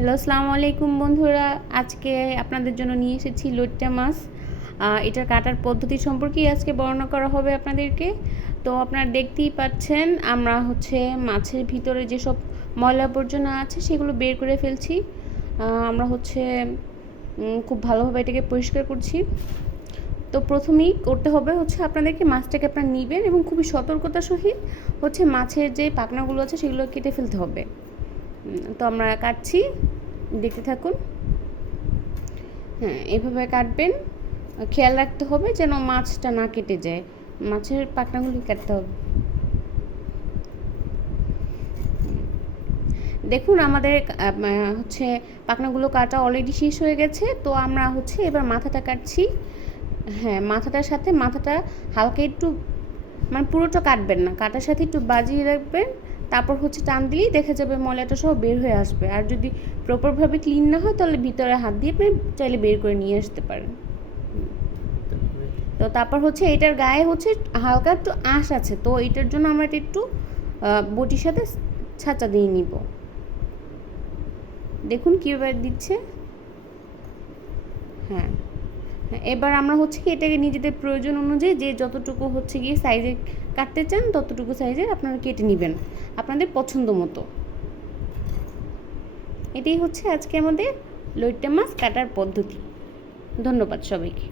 Hello, আসসালামু আলাইকুম বন্ধুরা। আজকে আপনাদের জন্য নিয়ে এসেছি লইট্টা মাছ। এটার কাটার পদ্ধতি সম্পর্কেই আজকে বর্ণনা করা হবে আপনাদেরকে। তো আপনারা দেখতেই পাচ্ছেন, আমরা মাছের ভিতরে যেসব ময়লা আবর্জনা আছে সেগুলো বের করে ফেলছি। আমরা খুব ভালোভাবে এটাকে পরিষ্কার করছি। তো প্রথমেই করতে হবে আপনাদেরকে মাছটাকে আপনারা নিবেন এবং খুবই সতর্কতার সহিত মাছের যে পাখনাগুলো আছে সেগুলো কেটে ফেলতে হবে। তো আমরা কাটছি, দেখতে থাকুন। হ্যাঁ, এভাবে কাটবেন। খেয়াল রাখতে হবে যেন মাছটা না কেটে যায়, মাছের পাখনাগুলি কাটতে হবে। দেখুন আমাদের পাখনাগুলো কাটা অলরেডি শেষ হয়ে গেছে। তো আমরা এবার মাথাটা কাটছি। হ্যাঁ, মাথাটা হালকা একটু, মানে পুরোটা কাটবেন না, কাটার সাথে একটু বাজিয়ে রাখবেন। তারপর টান দিলেই দেখা যাবে ময়লাটা সব বের হয়ে আসবে। আর যদি প্রপারভাবে ক্লিন না হয় তাহলে ভিতরে হাত দিয়ে আপনি চাইলে বের করে নিয়ে আসতে পারেন। তো তারপর এটার গায়ে হালকা একটু আঁশ আছে, তো এটার জন্য আমরা এটা একটু বটির সাথে ছাঁচা দিয়ে নিব। দেখুন কীভাবে দিচ্ছে। হ্যাঁ, এবার আমরা এটাকে নিজেদের প্রয়োজন অনুযায়ী যে যতটুকু গিয়ে সাইজে কাটতে চান ততটুকু সাইজের আপনারা কেটে নেবেন আপনাদের পছন্দ মতো। এটাই আজকে আমাদের লইট্টা মাছ কাটার পদ্ধতি। ধন্যবাদ সবাইকে।